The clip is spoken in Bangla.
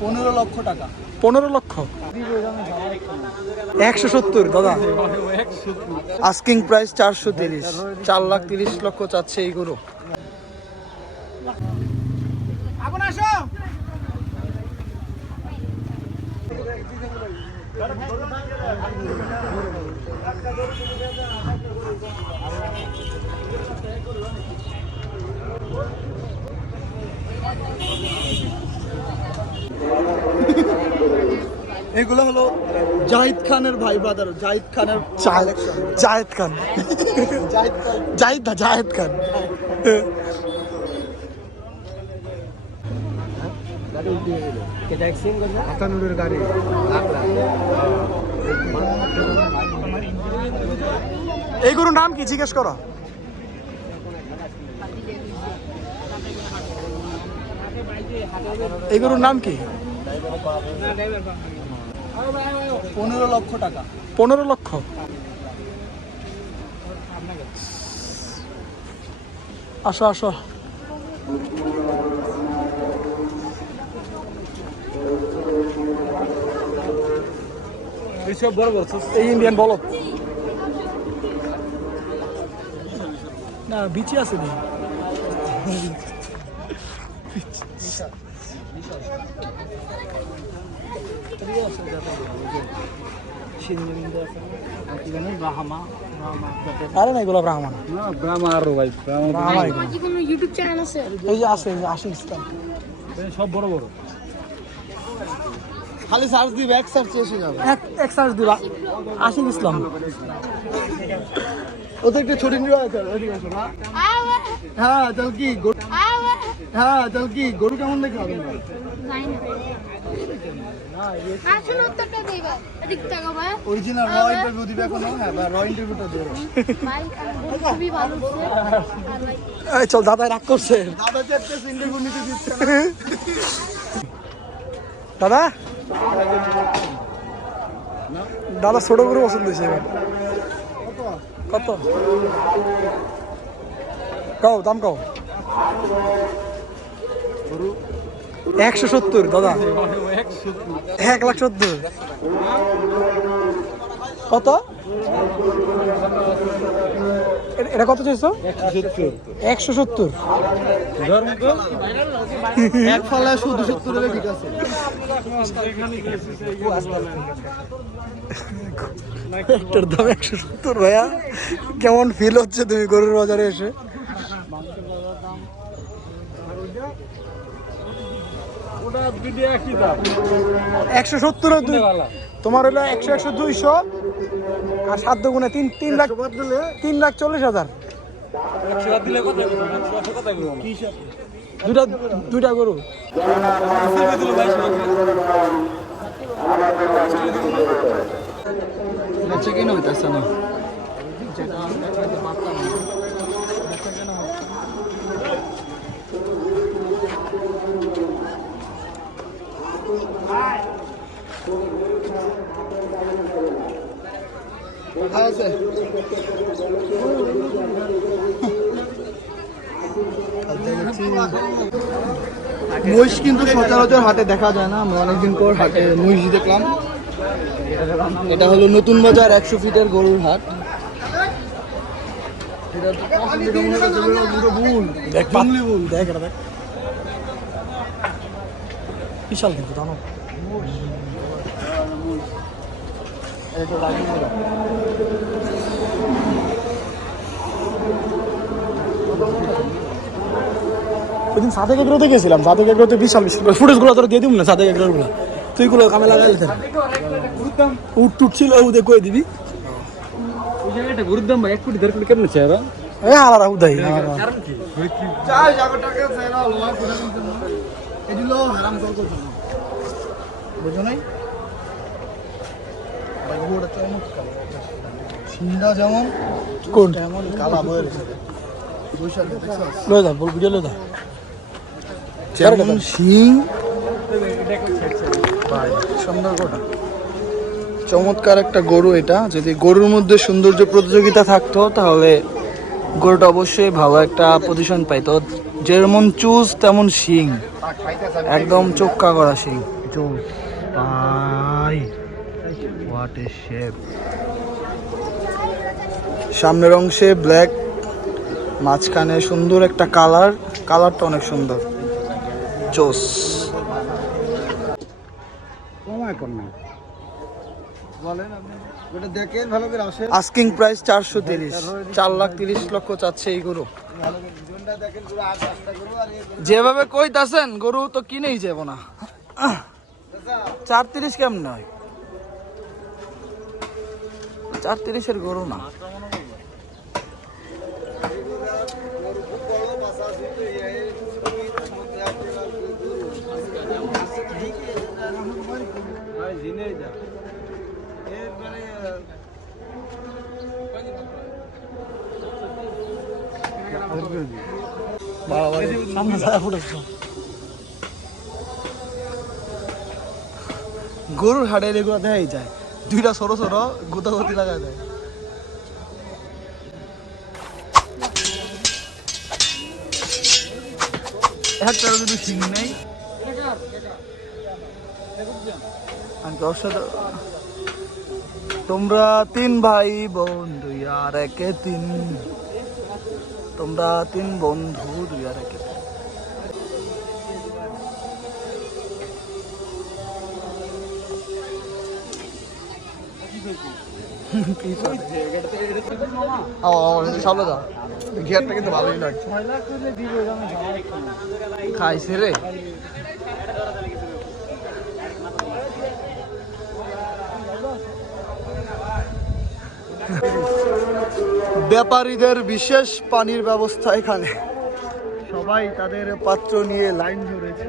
পনেরো লক্ষ টাকা। পনেরো লক্ষ? একশো সত্তর দাদা। আস্কিং প্রাইস চারশো তিরিশ। চার লাখ তিরিশ লক্ষ চাচ্ছে এই গরু এগুলো হলো জাহিদ খানের ভাই ব্রাদার জাহিদ খানের। জাহেদ খান। জাহিদ খান। জাহিদ না জাহেদ খান। আতানুরের গাড়ি এই গরুর নাম কি? জিজ্ঞেস করো। এই গরুর নাম কি? পনেরো লক্ষ টাকা। পনেরো লক্ষ? আসো আসো। এই ইন্ডিয়ান বলো। না বিচি আছে নি আরে না এগুলো ব্রাহ্মণ আরও ভাই ব্রাহ্মণ ইউটিউব চ্যানেল আছে? এই যে আছে এই আশিক ইসলাম সব বড় বড়। খালি সার্চ দিবে এক সার্চ এসে যাবে। এক এক সার্চ দিবা। আশিক ইসলাম। ওদের একটা ছোট নিয়ে হ্যাঁ চল কি? হ্যাঁ চল কি গরু কেমন দেখে হবে? অরিজিনাল র ইন্টারভিউ দিবে এখনও? হ্যাঁ র ইন্টারভিউটা দেবে গরু এই চল দাদা রাগ করছে। দাদা চেপতে ইন্টারভিউ নিতে দিচ্ছে না। দাদা? দাদা ছোট করে পছন্দ হয়েছে কত? কও দাম কও। একশো সত্তর দাদা। এক লাখ সত্তর। কত? এটা কত চাইছো? একশো সত্তর। এক ফলে শুধু সত্তর হলে ঠিক আছে। একটার দাম একশো সত্তর ভাইয়া। কেমন ফিল হচ্ছে তুমি গরুর বাজারে এসে? একশো সত্তর তোমার হলো একশো একশো দুইশো। আর সাত গুণে তিন তিন লাখ তিন লাখ চল্লিশ হাজার। দুটা দুটা গরু। চেকিং হইতেছে না। আছে মহিষ কিন্তু সচরাচর হাটে দেখা যায় না। আমরা অনেকদিন পর হাটে মহিষ দেখলাম। এটা হলো নতুন বাজার একশো ফিটের গরুর হাট। দেখ দেখ। বিশাল কিন্তু জানো ওইদিন সাদে এগ্রোতে গেছিলাম সাদে এগ্রোতে বিশাল বিশাল ফুটেজগুলো তোরা দিয়ে দিব না সাদে এগ্রোগুলো? তুই গুলো কামে লাগাই দিতেন উঠ টুট ছিল ও দেখো দিবি? ওই জায়গাটা গরুর ভাই এক কোটি দেড় কোটি কেমন আছে এরা? এ আলাদা উদাই চাই জায়গাটাকে সেরা হলো, আর কোনো কিছু না। এগুলো হারাম না। বুঝো নাই? ওটা চমৎকার। সিংহটা যেমন কোন তেমন কালা বয়ে রয়েছে রে। বৈশাখে দেখছস? লয়ে যা বল ভিডিও লয়ে যা যেমন সিং সুন্দর গরু। চমৎকার একটা গরু এটা যদি গরুর মধ্যে সৌন্দর্য প্রতিযোগিতা থাকতো তাহলে গরুটা অবশ্যই ভালো একটা পজিশন পাইতো যেমন চুজ তেমন শিং। একদম চোক্কা করা শিং। সামনের অংশে ব্ল্যাক মাঝখানে সুন্দর একটা কালার কালারটা অনেক সুন্দর। চোস। আস্কিং প্রাইস চারশো তিরিশ। চার লাখ তিরিশ লক্ষ চাচ্ছে এই গরু। যেভাবে কইতাছেন গরু তো কিনেই যাব না। চার তিরিশ কেমন নয় চার তিরিশের গরু না। গরুর হাড়ের এগুলো দেখাই যায়। দুইটা সরো ছোট গুতাগুতি লাগা যায় তোমরা তিন ভাই বোন দুই আর একে তিন। তোমরা তিন বন্ধু দুই আর একে কিন্তু ভালোই লাগছে। খাইছে রে। ব্যাপারীদের বিশেষ পানির ব্যবস্থা এখানে। সবাই তাদের পাত্র নিয়ে লাইন ধরেছে।